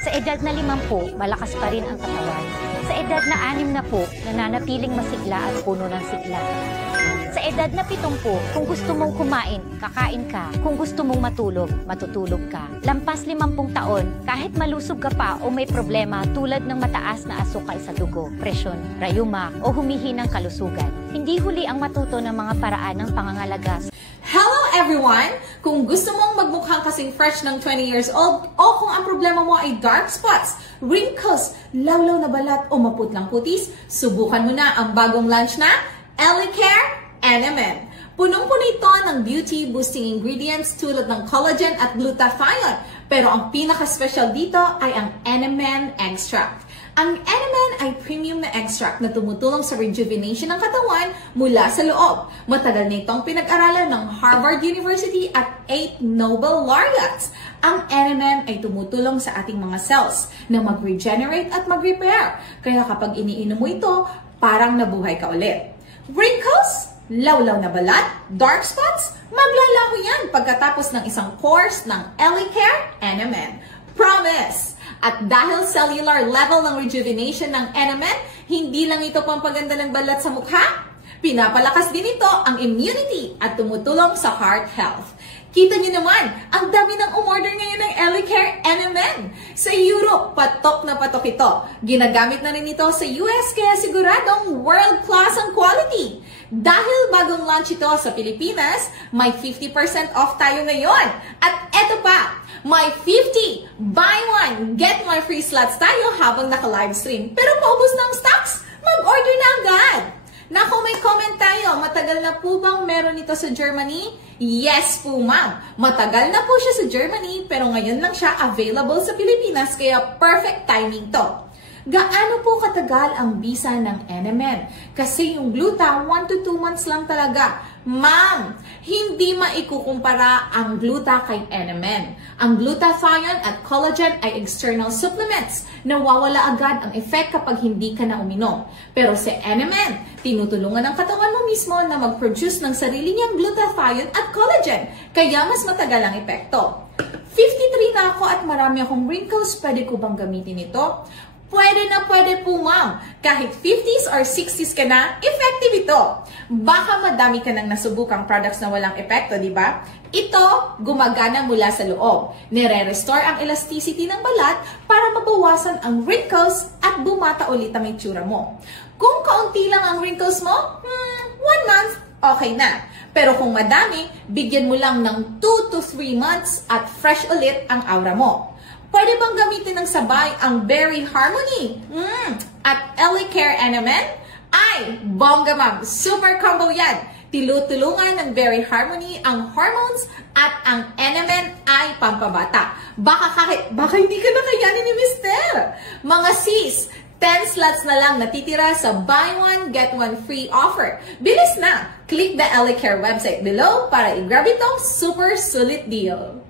Sa edad na 50, malakas pa rin ang katawan. Sa edad na 60, nananatiling masigla at puno ng sigla. Sa edad na 70, kung gusto mong kumain, kakain ka. Kung gusto mong matulog, matutulog ka. Lampas 50 taon, kahit malusog ka pa o may problema tulad ng mataas na asukal sa dugo, presyon, rayuma o humihinang kalusugan, hindi huli ang matuto ng mga paraan ng pangangalaga. Hello everyone! Kung gusto mong magmukhang kasing fresh ng 20 years old o kung ang problema mo ay dark spots, wrinkles, lawlaw na balat o maputlang putis, subukan mo na ang bagong launch na Elicare NMN. Punong-puno ito ng beauty-boosting ingredients tulad ng collagen at glutathione. Pero ang pinaka-special dito ay ang NMN Extract. Ang NMN ay premium na extract na tumutulong sa rejuvenation ng katawan mula sa loob. Matagal na itong pinag-aralan ng Harvard University at 8 Nobel laureates. Ang NMN ay tumutulong sa ating mga cells na mag-regenerate at mag-repair. Kaya kapag iniinom mo ito, parang nabuhay ka ulit. Wrinkles? Lawlaw na balat? Dark spots? Maglalaho yan pagkatapos ng isang course ng Elicare NMN. Promise! At dahil cellular level ng rejuvenation ng NMN, hindi lang ito pampaganda ng balat sa mukha, pinapalakas din ito ang immunity at tumutulong sa heart health. Kita niyo naman, ang dami ng umorder ngayon ng Elicare NMN. Sa Europe, patok na patok ito. Ginagamit na rin ito sa US, kaya siguradong world-class ang quality. Dahil bagong launch ito sa Pilipinas, may 50% off tayo ngayon. At eto pa, may 50 buy one, get one free slots tayo habang naka-livestream. Pero paubos na ang stocks, mag-order na agad. Naku, may comment tayo. Matagal na po bang meron ito sa Germany? Yes po, ma'am. Matagal na po siya sa Germany, pero ngayon lang siya available sa Pilipinas, kaya perfect timing to. Gaano po katagal ang visa ng NMN? Kasi yung gluta, 1 to 2 months lang talaga. Ma'am, hindi maikukumpara ang gluta kay NMN. Ang glutathione at collagen ay external supplements. Nawawala agad ang effect kapag hindi ka na uminom. Pero sa NMN, tinutulungan ng katawan mo mismo na mag-produce ng sarili niyang glutathione at collagen. Kaya mas matagal ang epekto. 53 na ako at marami akong wrinkles. Pwede ko bang gamitin ito? Pwede na pwede po, ma'am. Kahit 50s or 60s ka na, effective ito. Baka madami ka nang nasubukang products na walang epekto, di ba? Ito, gumagana mula sa loob. Nire-restore ang elasticity ng balat para mabawasan ang wrinkles at bumata ulit ang itsura mo. Kung kaunti lang ang wrinkles mo, 1 month, okay na. Pero kung madami, bigyan mo lang ng 2 to 3 months at fresh ulit ang aura mo. Pwede bang gamitin ng sabay ang Berry Harmony at Elicare NMN? Ay, bongga ma'am! Super combo yan! Tilutulungan ng Berry Harmony ang hormones at ang NMN ay pampabata. Baka hindi ka na kayanin ni Mister! Mga sis, 10 slots na lang natitira sa buy one, get one free offer. Bilis na! Click the Elicare website below para i-grab itong super sulit deal.